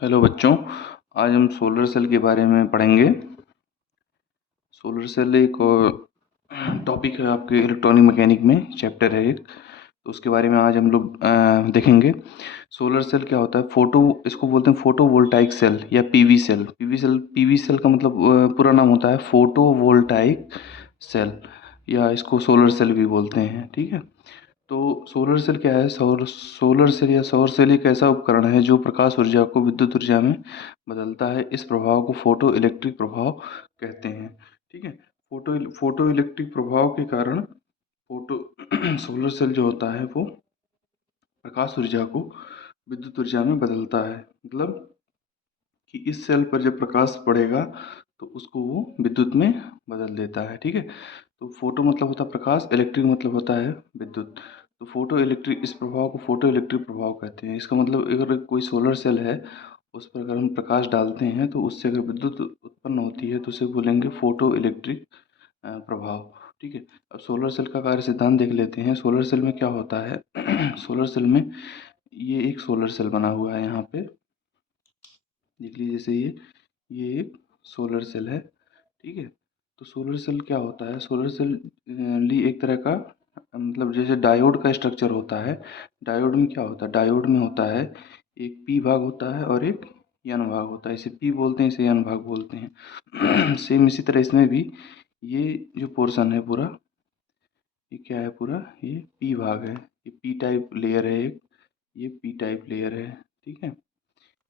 Hello बच्चों, आज हम सोलर सेल के बारे में पढ़ेंगे। सोलर सेल एक टॉपिक है आपके इलेक्ट्रॉनिक मैकेनिक में, चैप्टर है एक, तो उसके बारे में आज हम लोग देखेंगे। सोलर सेल क्या होता है? इसको बोलते हैं फोटो वोल्टाइक सेल या पीवी सेल। पीवी सेल का मतलब पूरा नाम होता है फोटो वोल्टाइक सेल, या इसको सोलर सेल भी बोलते हैं। ठीक है, तो सोलर सेल क्या है? सोलर सेल या सौर सेल एक ऐसा उपकरण है जो प्रकाश ऊर्जा को विद्युत ऊर्जा में बदलता है। इस प्रभाव को फोटो इलेक्ट्रिक प्रभाव कहते हैं। ठीक है, फोटो इलेक्ट्रिक प्रभाव के कारण फोटो सोलर सेल जो होता है वो प्रकाश ऊर्जा को विद्युत ऊर्जा में बदलता है। मतलब कि इस सेल पर जब प्रकाश पड़ेगा तो उसको वो विद्युत में बदल देता है। ठीक है, तो फोटो मतलब होता है प्रकाश, इलेक्ट्रिक मतलब होता है विद्युत। तो फोटो इलेक्ट्रिक, इस प्रभाव को फोटो इलेक्ट्रिक प्रभाव कहते हैं। इसका मतलब अगर कोई सोलर सेल है, उस पर अगर हम प्रकाश डालते हैं तो उससे अगर विद्युत उत्पन्न होती है तो उसे बोलेंगे फोटो इलेक्ट्रिक प्रभाव। ठीक है, अब सोलर सेल का कार्य सिद्धांत देख लेते हैं। सोलर सेल में क्या होता है? सोलर सेल में ये एक सोलर सेल बना हुआ है, यहाँ पे देख लीजिए। जैसे ये एक सोलर सेल है। ठीक है, तो सोलर सेल क्या होता है? सोलर सेल एक तरह का मतलब जैसे डायोड का स्ट्रक्चर होता है। डायोड में क्या होता है? डायोड में होता है एक पी भाग होता है और एक एन भाग होता है। इसे पी बोलते हैं, इसे एन भाग बोलते हैं। सेम इसी तरह इसमें भी ये जो पोर्शन है पूरा, ये क्या है? पूरा ये पी भाग है। ये पी टाइप लेयर है एक, ये पी टाइप लेयर है। ठीक है,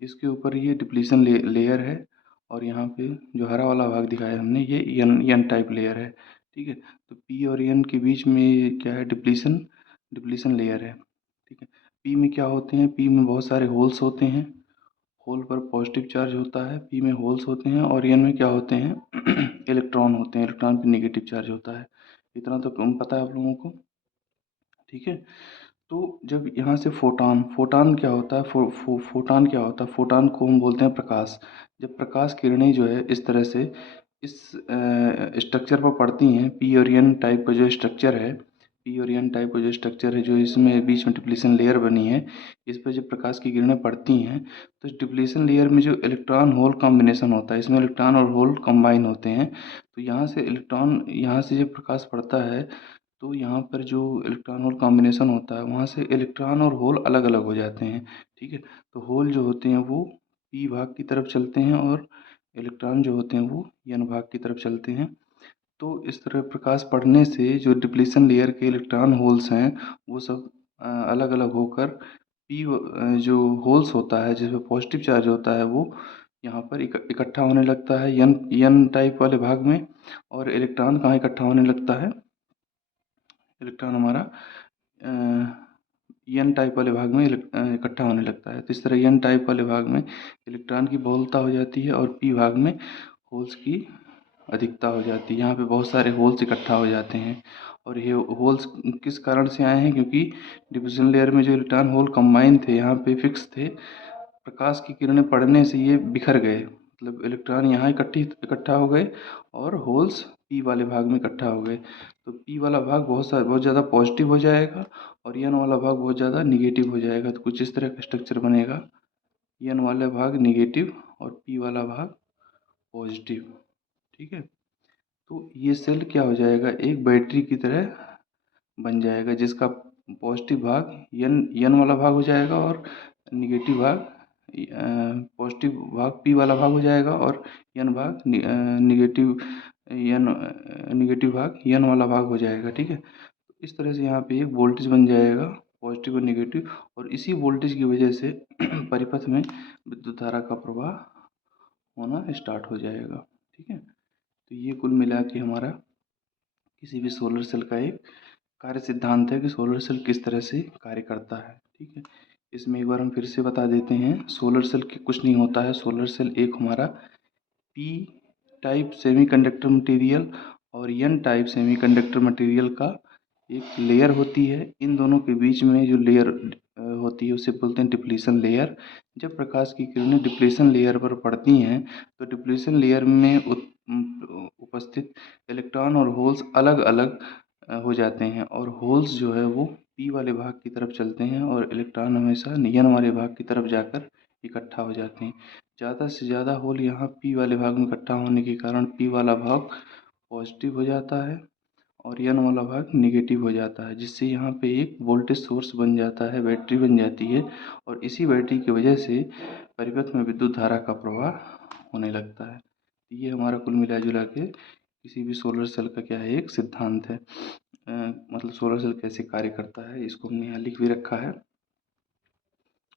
इसके ऊपर ये डिप्लीशन लेयर है, और यहाँ पे जो हरा वाला भाग दिखाया हमने, ये एन टाइप लेयर है। ठीक है, तो पी और एन के बीच में ये क्या है? डिप्लीशन लेयर है। ठीक है, पी में क्या होते हैं? पी में बहुत सारे होल्स होते हैं। होल पर पॉजिटिव चार्ज होता है, पी में होल्स होते हैं, और एन में क्या होते हैं? इलेक्ट्रॉन होते हैं। इलेक्ट्रॉन पे नेगेटिव चार्ज होता है। इतना तो पता है आप लोगों को। ठीक है, तो जब यहाँ से फोटान क्या होता है? फोटान क्या होता है? फोटान को हम बोलते हैं प्रकाश। जब प्रकाश किरणें जो है इस तरह से इस स्ट्रक्चर पर पड़ती हैं, पी और एन टाइप का जो स्ट्रक्चर है, पी और एन टाइप का जो स्ट्रक्चर है, जो इसमें बीच में डिप्लीशन लेयर बनी है, इस पर जब प्रकाश की किरणें पड़ती हैं तो इस डिप्लीशन लेयर में जो इलेक्ट्रॉन होल कॉम्बिनेशन होता है, इसमें इलेक्ट्रॉन और होल कंबाइन होते हैं। तो यहाँ से जब प्रकाश पड़ता है तो यहाँ पर जो इलेक्ट्रॉन होल कॉम्बिनेशन होता है, वहाँ से इलेक्ट्रॉन और होल अलग अलग हो जाते हैं। ठीक है, तो होल जो होते हैं वो पी भाग की तरफ चलते हैं, और इलेक्ट्रॉन जो होते हैं वो एन भाग की तरफ चलते हैं। तो इस तरह प्रकाश पड़ने से जो डिप्लीशन लेयर के इलेक्ट्रॉन होल्स हैं वो सब अलग अलग होकर जो होल्स होता है जिसमें पॉजिटिव चार्ज होता है, वो यहाँ पर इकट्ठा होने लगता है एन टाइप वाले भाग में। और इलेक्ट्रॉन कहाँ इकट्ठा होने लगता है? इलेक्ट्रॉन हमारा एन टाइप वाले भाग में इकट्ठा होने लगता है। तो इस तरह एन टाइप वाले भाग में इलेक्ट्रॉन की बहुलता हो जाती है, और पी भाग में होल्स की अधिकता हो जाती है। यहाँ पे बहुत सारे होल्स इकट्ठा हो जाते हैं, और ये होल्स किस कारण से आए हैं? क्योंकि डिप्यूजन लेयर में जो इलेक्ट्रॉन होल कंबाइन थे, यहाँ पे फिक्स थे, प्रकाश की किरणें पड़ने से ये बिखर गए। मतलब इलेक्ट्रॉन यहाँ इकट्ठा हो गए, और होल्स पी वाले भाग में इकट्ठा हो गए। तो पी वाला भाग बहुत ज़्यादा पॉजिटिव हो जाएगा, और एन वाला भाग बहुत ज़्यादा निगेटिव हो जाएगा। तो कुछ इस तरह का स्ट्रक्चर बनेगा, एन वाला भाग निगेटिव और पी वाला भाग पॉजिटिव। ठीक है, तो ये सेल क्या हो जाएगा? एक बैटरी की तरह बन जाएगा, जिसका पॉजिटिव भाग एन वाला भाग हो जाएगा, और निगेटिव भाग पॉजिटिव भाग पी वाला भाग हो जाएगा, और एन भाग निगेटिव एन निगेटिव भाग एन वाला भाग हो जाएगा। ठीक है, तो इस तरह से यहाँ पे एक वोल्टेज बन जाएगा, पॉजिटिव और निगेटिव, और इसी वोल्टेज की वजह से परिपथ में विद्युत धारा का प्रवाह होना स्टार्ट हो जाएगा। ठीक है, तो ये कुल मिला के हमारा किसी भी सोलर सेल का एक कार्य सिद्धांत है कि सोलर सेल किस तरह से कार्य करता है। ठीक है, इसमें एक बार हम फिर से बता देते हैं। सोलर सेल के कुछ नहीं होता है। सोलर सेल एक हमारा पी टाइप सेमीकंडक्टर मटेरियल और एन टाइप सेमीकंडक्टर मटेरियल का एक लेयर होती है। इन दोनों के बीच में जो लेयर होती है उसे बोलते हैं डिप्लीशन लेयर। जब प्रकाश की किरणें डिप्लीशन लेयर पर पड़ती हैं तो डिप्लीशन लेयर में उपस्थित इलेक्ट्रॉन और होल्स अलग अलग हो जाते हैं, और होल्स जो है वो पी वाले भाग की तरफ चलते हैं, और इलेक्ट्रॉन हमेशा एन वाले भाग की तरफ जाकर इकट्ठा हो जाते हैं। ज़्यादा से ज़्यादा होल यहाँ पी वाले भाग में इकट्ठा होने के कारण पी वाला भाग पॉजिटिव हो जाता है और एन वाला भाग नेगेटिव हो जाता है, जिससे यहाँ पे एक वोल्टेज सोर्स बन जाता है, बैटरी बन जाती है और इसी बैटरी की वजह से परिपथ में विद्युत धारा का प्रवाह होने लगता है। ये हमारा कुल मिला जुला के किसी भी सोलर सेल का क्या है, एक सिद्धांत है। मतलब सोलर सेल कैसे कार्य करता है, इसको हमने यहाँ लिख भी रखा है।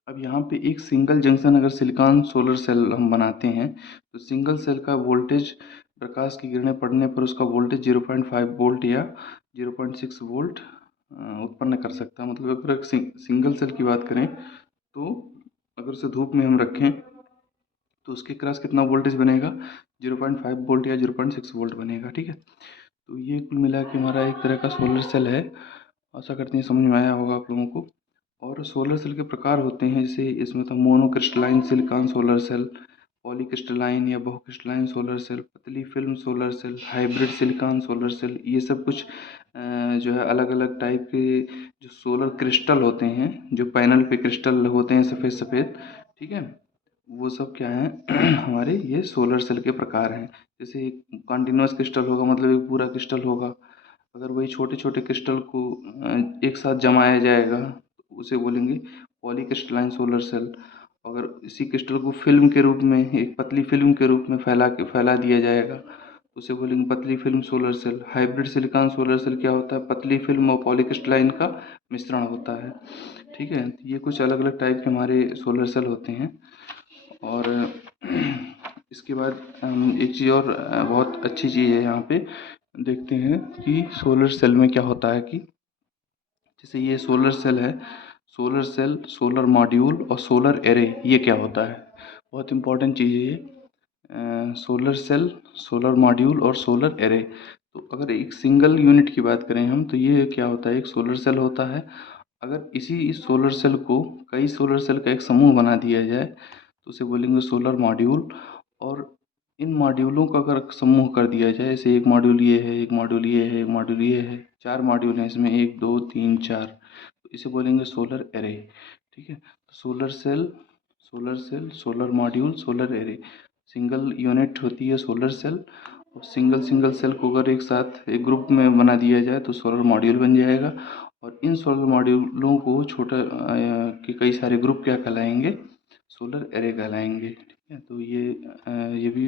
अब यहाँ पे एक सिंगल जंक्शन अगर सिलिकॉन सोलर सेल हम बनाते हैं तो सिंगल सेल का वोल्टेज, प्रकाश की किरणें पड़ने पर उसका वोल्टेज 0.5 वोल्ट या 0.6 वोल्ट उत्पन्न कर सकता है। मतलब अगर एक सिंगल सेल की बात करें तो अगर उसे धूप में हम रखें तो उसके क्रॉस कितना वोल्टेज बनेगा, 0.5 वोल्ट या 0.6 वोल्ट बनेगा। ठीक है, तो ये कुल मिला के हमारा एक तरह का सोलर सेल है। आशा करते हैं समझ में आया होगा आप लोगों को। और सोलर सेल के प्रकार होते हैं, जैसे इसमें तो monocrystalline silicon solar cell, polycrystalline या बहुक्रिस्टलाइन सोलर सेल, पतली film solar cell, hybrid silicon solar cell, ये सब कुछ जो है अलग अलग टाइप के जो सोलर क्रिस्टल होते हैं, जो पैनल पे क्रिस्टल होते हैं सफ़ेद सफ़ेद, ठीक है, वो सब क्या है हमारे ये सोलर सेल के प्रकार हैं। जैसे एक कंटिन्यूस क्रिस्टल होगा, मतलब एक पूरा क्रिस्टल होगा। अगर वही छोटे छोटे क्रिस्टल को एक साथ जमाया जाएगा तो उसे बोलेंगे पॉलीक्रिस्टलाइन सोलर सेल। अगर इसी क्रिस्टल को फिल्म के रूप में, एक पतली फिल्म के रूप में फैला दिया जाएगा तो उसे बोलेंगे पतली film solar cell. Hybrid silicon solar cell क्या होता है, पतली फिल्म और पॉलीक्रिस्टलाइन का मिश्रण होता है। ठीक है, ये कुछ अलग अलग टाइप के हमारे सोलर सेल होते हैं। और इसके बाद एक चीज़ और बहुत अच्छी चीज़ है, यहाँ पे देखते हैं कि सोलर सेल में क्या होता है कि जैसे ये सोलर सेल है, सोलर सेल, सोलर मॉड्यूल और सोलर एरे, ये क्या होता है, बहुत इंपॉर्टेंट चीज़ है ये। सोलर सेल, सोलर मॉड्यूल और सोलर एरे। तो अगर एक सिंगल यूनिट की बात करें हम तो ये क्या होता है, एक सोलर सेल होता है। अगर इसी सोलर सेल को कई सोलर सेल का एक समूह बना दिया जाए तो उसे बोलेंगे सोलर मॉड्यूल। और इन मॉड्यूलों का अगर समूह कर दिया जाए, जैसे एक मॉड्यूल ये है, एक मॉड्यूल ये है, एक मॉड्यूल ये है, 4 मॉड्यूल हैं इसमें, 1 2 3 4, तो इसे बोलेंगे सोलर एरे। ठीक है, तो solar cell, solar cell, solar module, solar array, single unit होती है सोलर सेल। और सिंगल सिंगल सेल को अगर एक साथ एक ग्रुप में बना दिया जाए तो सोलर मॉड्यूल बन जाएगा। और इन सोलर मॉड्यूलों को छोटा के कई सारे ग्रुप क्या कहलाएंगे, सोलर एरे कहलाएंगे। ठीक है, तो ये भी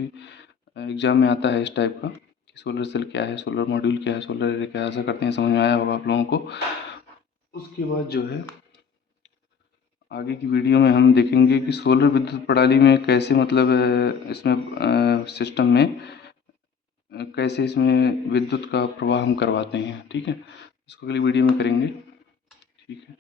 एग्जाम में आता है इस टाइप का कि सोलर सेल क्या है, सोलर मॉड्यूल क्या है, सोलर एरे क्या है। आशा करते हैं समझ में आया होगा आप लोगों को। उसके बाद जो है आगे की वीडियो में हम देखेंगे कि सोलर विद्युत प्रणाली में कैसे, मतलब इसमें सिस्टम में कैसे इसमें विद्युत का प्रवाह हम करवाते हैं। ठीक है, इसको अगली वीडियो में करेंगे। ठीक है।